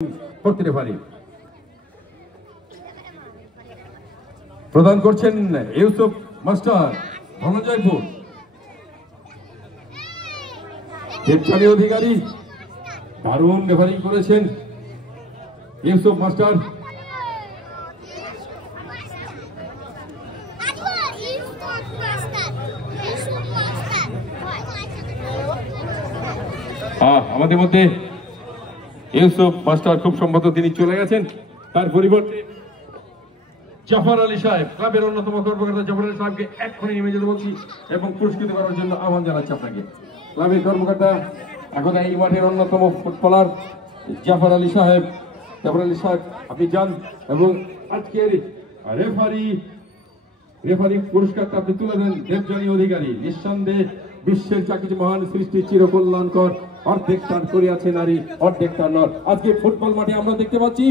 করতে পারি। প্রদান করছেন ইউসুফ মাস্টার ধনঞ্জয়পুর। দেবচানী অধিকারী দারুণ রেফারিং করেছেন ইউসুফ মাস্টার। আমাদের মধ্যে ইউসুফ মাস্টার খুব সম্ভবত তিনি চলে গেছেন, তার পরিবর্তে জাফর আলী সাহেব, ক্লাবের অন্যতম কর্মকর্তা জাফর আলী সাহেবকে এক্ষুনি নেমে যেতে বলছি এবং পুরস্কৃত করার জন্য আহ্বান জানাচ্ছি আপনাকে। ক্লাবের কর্মকর্তা এখন এই মাঠের অন্যতম ফুটবলার জাফর আলী সাহেব, আপনি যান এবং আজকের রেফারি পুরস্কারটা আপনি তুলে দেন দেবচানী অধিকারী। নিঃসন্দেহে বিশ্বের যা কিছু মহান সৃষ্টি চিরকল্যাণকর, অর্ধেক তার করিয়াছে নারী, অর্ধেক তার নর। আজকে ফুটবল মাঠে আমরা দেখতে পাচ্ছি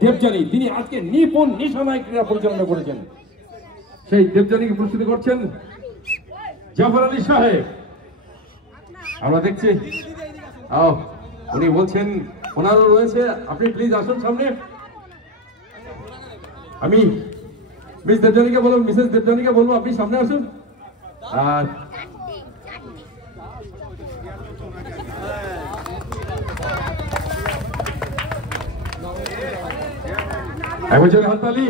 দেবচানী, তিনি আজকে নিপুণ নিশানায় ক্রীড়া পরিচালনা করেছেন। সেই দেবচানীকে পুরস্কৃত করছেন জাফর আলী সাহেব। আমরা দেখছি উনি বলছেন ওনারও রয়েছে, আপনি প্লিজ আসুন সামনে। আমি মিস দেবচানীকে বলবো, মিসেস দেবচানীকে বলবো আপনি সামনে আসুন। আর একজন হাততালি।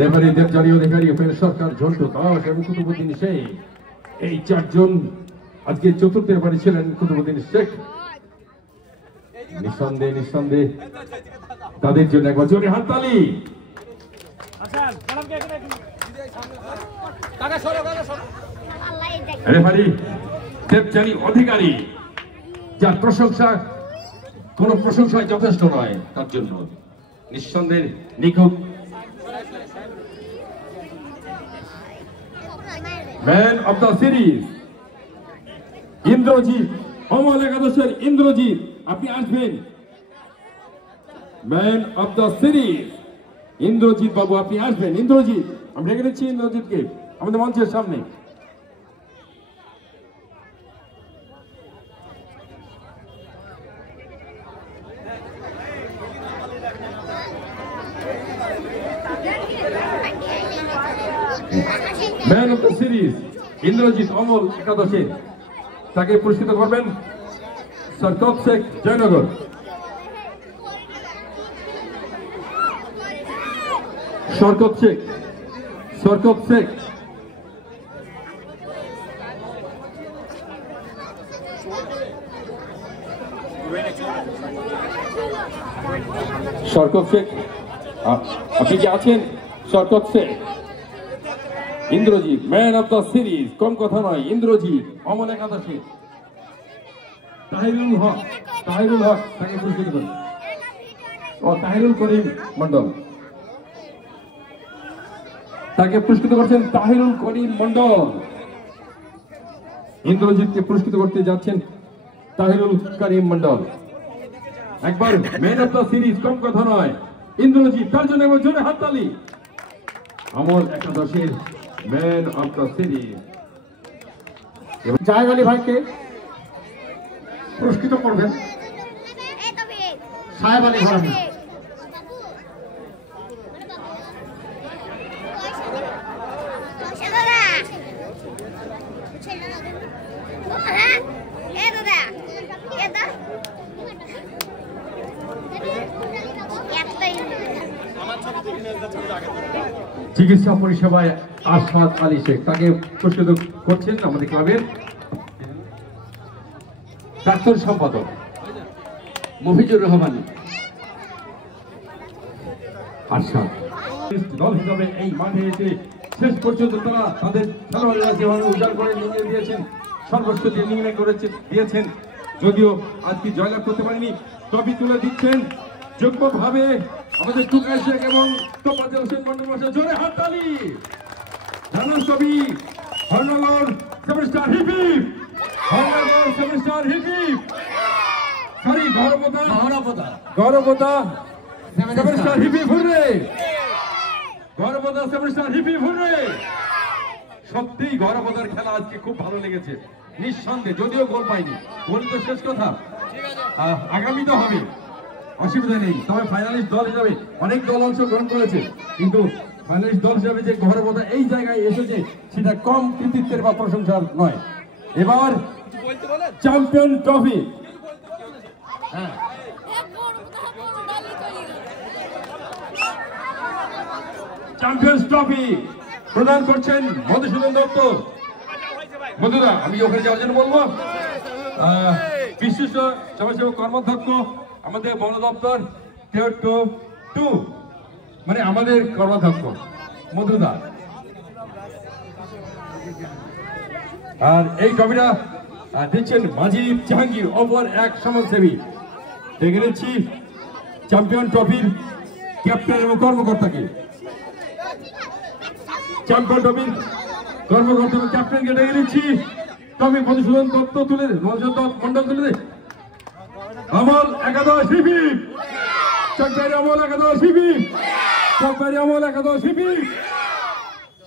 রেফারি দেবচানী অধিকারী, সরকার ঝন্টু দাস এবং কুতুবুদ্দিন শেখ, এই চারজন আজকে চতুর্থ রেফারি ছিলেন কুতুবুদ্দিন শেখ। নিঃসন্দেহে তাদের জন্য একবার জোরে হাততালি। রেফারি দেবচানী অধিকারী, যার প্রশংসা কোন প্রশংসায় যথেষ্ট নয়, তার জন্য নিঃসন্দেহে নিখুঁত। Man of the series Indrajit, Amal একাদশের ইন্দ্রজিৎ, আপনি আসবেন। Man of the series Indrajit বাবু, আপনি আসবেন। ইন্দ্রজিৎ, আমি ডেকে নিচ্ছি ইন্দ্রজিৎকে আমাদের মঞ্চের সামনে। Man of the series Indrajit, Amal একাদশে, তাকে পুরস্কৃত করবেন শরকত শেখ, জয়নগর। শরকত শেখ শরকত শেখ আপনি কি আছেন? Sharkat Sheikh, Indrajit, man of the series, কম কথা নয়। ইন্দ্রজিৎ, অমল একাদশে। তাহিরুল হক তাকে পুরস্কৃত করেন। তাহিরুল করিম মন্ডল, তাকে পুরস্কৃত করছেন তাহিরুল করিম মন্ডল। ইন্দ্রজিৎকে পুরস্কৃত করতে যাচ্ছেন তাহিরুল করিম মন্ডল। একবার ম্যান অব দ্য সিরিজ, কম কথা নয়, ইন্দ্রজিৎ, তার জন্য একবার জোরে হাততালি। অমল একাদশের man of the series. Zahed Ali ভাইকে পুরস্কৃত করবেন সাহেব আলী ভাই। চিকিৎসা পরিষেবায় আশফাক আলী শেখ, তাকে পুরস্কৃত করছেন আমাদের ক্লাবের প্রাক্তন সম্পাদক মফিজুর রহমান। আশফাক দল হিসাবে এই মাঠে এসে শেষ পর্যন্ত তারা তাদের খেলোয়াড়রা যেভাবে উজাড় করে নিয়ে দিয়েছেন, সর্বস্ব দিয়েছেন, যদিও আজকে জয়লাভ করতে পারেনি, ট্রফি তুলে দিচ্ছেন যোগ্যভাবে আমাদের টুকাই শেখ এবং তোফাজ্জল হোসেন মন্ডল মাস্টার। জোরে হাততালি। ধানুষ ছবি Haranagar seven star hip hip, Haranagar seven star hip hip, sorry Gourabata seven star hip hip hurray, Gourabata seven star hip hip hurray. সত্যিই গৌরবতার খেলা আজকে খুব ভালো লেগেছে, নিঃসন্দেহে, যদিও গোল পাইনি, গোল তো শেষ কথা। আগামী তো হবে, অসুবিধা নেই। তবে ফাইনালিস্ট দল হিসাবে অনেক দল অংশগ্রহণ করেছে, কিন্তু ফাইনালিস্ট দল হিসাবে যে গৌরবতা এই জায়গায় এসেছে সেটা কম কৃতিত্বের বা প্রশংসার নয়। এবার চ্যাম্পিয়ন ট্রফি, হ্যাঁ চ্যাম্পিয়ন্স ট্রফি প্রদান করছেন মধুসূদন দত্ত। বন্ধুরা, আমি ওখানে যাওয়ার জন্য বলবো বিশিষ্ট সমাজসেবক কর্মাধ্যক্ষ আমাদের বন দপ্তর টু, মানে আমাদের কর্মাধ্যক্ষ মধুদা। আর এই ট্রফিটা দিচ্ছেন মাঝি জাহাঙ্গীর, অপর এক সমাজসেবী। দেখে নিচ্ছি চ্যাম্পিয়ন ট্রফির ক্যাপ্টেন এবং কর্মকর্তাকে। চ্যাম্পিয়ন ট্রফির কর্মকর্তা ক্যাপ্টেনকে ডেকে নিচ্ছি। ট্রফি মধুসূদন দত্ত তুলে দে, মধুসূদন মন্ডল তুলে দে। আমল একাদশ হিপি, চকবাড়ি আমল একাদশ হিপি, চকবাড়ি আমল একাদশ হিপি।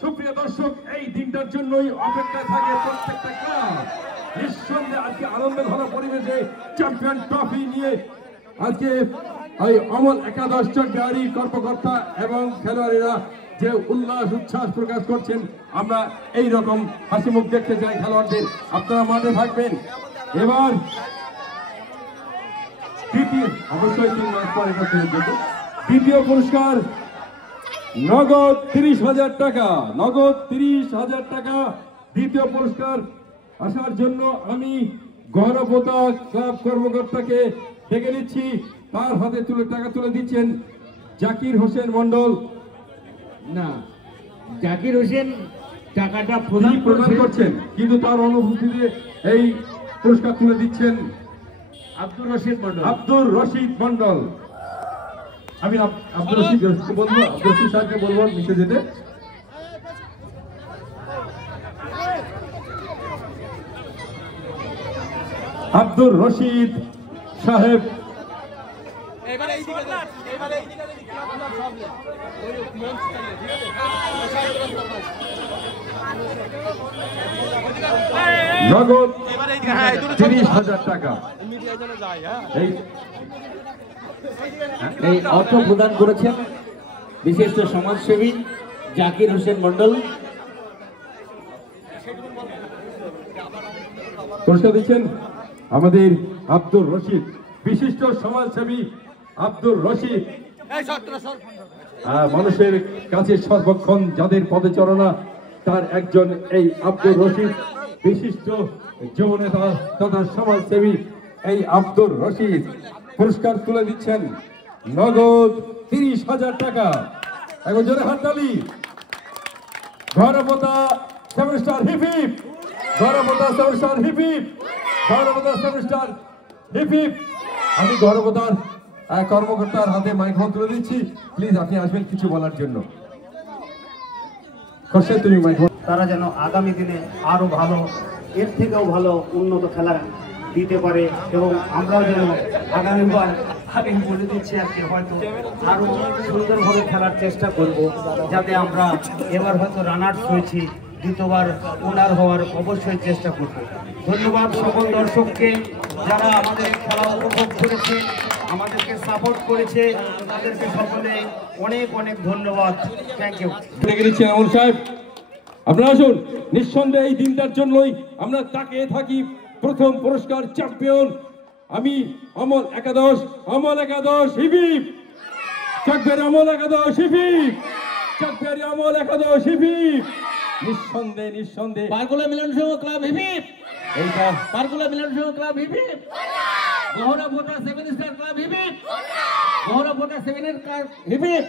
সুপ্রিয় দর্শক, এই দিনটার জন্যই অপেক্ষা থাকে প্রত্যেকটা ক্লাব। নিঃসন্দেহে আজকে আনন্দ ঘন পরিবেশে চ্যাম্পিয়ন ট্রফি নিয়ে আজকে এই আমল একাদশ চকবাড়ি কর্মকর্তা এবং খেলোয়াড়েরা যে উল্লাস উচ্ছ্বাস প্রকাশ করছেন, আমরা এই রকম হাসি মুখ দেখতে চাই খেলোয়াড়দের। আপনারা মাঠে থাকবেন। এবার অবশ্যই 3 মাস পরে দ্বিতীয় পুরস্কার নগদ 30,000 টাকা, নগদ 30,000 টাকা দ্বিতীয় পুরস্কার আসার জন্য আমি গৌরবতা ক্লাব কর্মকর্তাকে ডেকে নিচ্ছি। তার হাতে টাকা তুলে দিচ্ছেন জাকির হোসেন মন্ডল। না, জাকির হোসেন টাকাটা প্রদান করছেন, কিন্তু তার অনুপস্থিতিতে এই পুরস্কার তুলে দিচ্ছেন আব্দুর রশিদ মন্ডল। আব্দুর রশিদ মন্ডল, আমি আব্দুর রশিদ বলবো, আব্দুর রশিদ সাহেবকে বলবো নিচে যেতে। আব্দুর রশিদ সাহেব নগদ 30,000 টাকা এই অর্থ প্রদান করেছেন বিশিষ্ট সমাজসেবী জাকির হোসেন মন্ডল। পুরস্কার দিচ্ছেন আমাদের আব্দুর রশিদ, বিশিষ্ট সমাজসেবী আব্দুর রশিদ। মানুষের কাছে সর্বক্ষণ যাদের পদচারণা তার একজন এই আব্দুর রশিদ, বিশিষ্ট যুব নেতা তথা সমাজসেবী এই আব্দুর রশিদ। পুরস্কার তুলে দিচ্ছেন নগদ 30,000 টাকা। এখন জোরে হাততালি। Gourabata 7 star hip hip, Gourabata 7 star hip hip, Gourabata 7 star hip hip. আমি গৌরবতার কর্মকর্তার হাতে মাইক্রোফোন তুলে দিচ্ছি। প্লিজ আপনি আসবেন কিছু বলার জন্য। তুমি মাইক্রোফোন। তারা যেন আগামী দিনে আরো ভালো, এর থেকেও ভালো উন্নত খেলা দিতে পারে এবং আমরাও যেন আগামীবার, আমি বলে দিচ্ছি আর কি, হয়তো আরো সুন্দরভাবে খেলার চেষ্টা করব, যাতে আমরা এবার হয়তো রানার্স হয়েছি, দ্বিতীয়বার উইনার হওয়ার অবশ্যই চেষ্টা করব। ধন্যবাদ সকল দর্শককে যারা আমাদের খেলা উপভোগ করেছে, আমাদেরকে সাপোর্ট করেছে, তাদেরকে সকলে অনেক অনেক ধন্যবাদ। Thank you. আমল সাহেব, আপনারা আসুন। নিঃসন্দেহে এই দিনটার জন্যই আমরা তাকিয়ে থাকি। প্রথম পুরস্কার চ্যাম্পিয়ন আমি আমল একাদশ, আমল একাদশ হিপিপ, চকবাড়ি আমল একাদশ হিপিপ, চকবাড়ি আমল একাদশ হিপিপ। নিঃসন্দেহে নিঃসন্দেহে পারকুলা মিলন সংঘ ক্লাব হিপিপ, এইটা Parkula Milan Sangha club hip hip, Gourabata 7 star club hip hip, Gourabata 7 এর ক্লাব হিপিপ,